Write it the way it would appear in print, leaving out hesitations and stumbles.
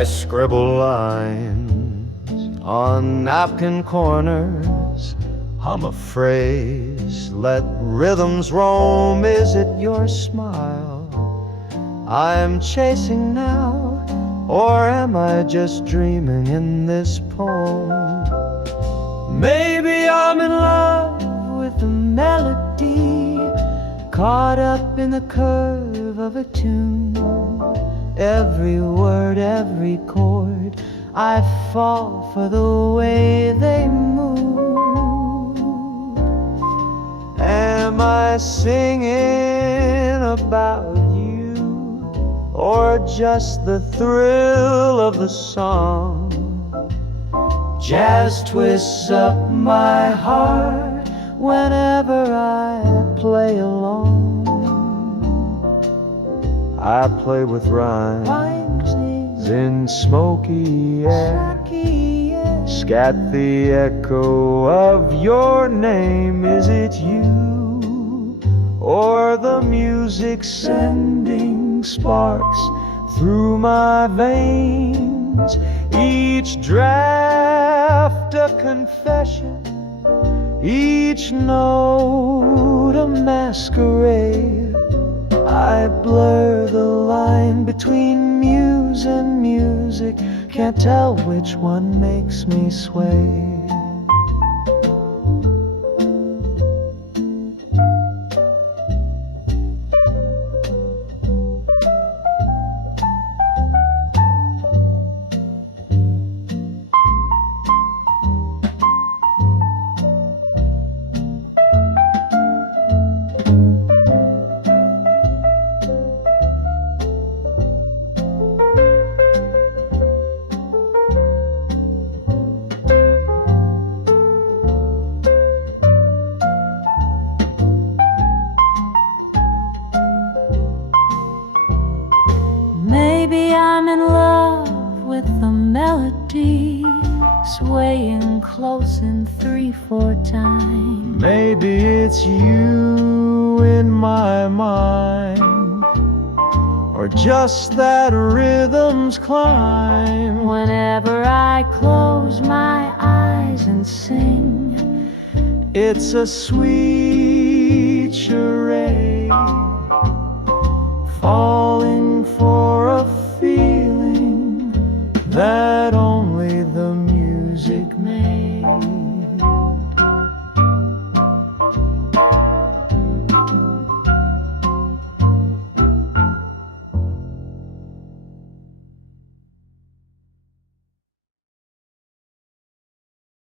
I scribble lines on napkin corners, hum a phrase, let rhythms roam. Is it your smile I'm chasing now, or am I just dreaming in this poem? Maybe I'm in love with the melody, caught up in the curve of a tune. Every word, every chord, I fall for the way they move. Am I singing about you, or just the thrill of the song? Jazz twists up my heart whenever I play along. I play with rhymes in smoky air, scat the echo of your name. Is it you, or the music sending sparks through my veins? Each draft a confession, each note a masquerade. I blur the line between muse and music, can't tell which one makes me sway. Maybe I'm in love with the melody, swaying close in 3/4 time. Maybe it's you in my mind, or just that rhythm's climb. Whenever I close my eyes and sing, It's a sweet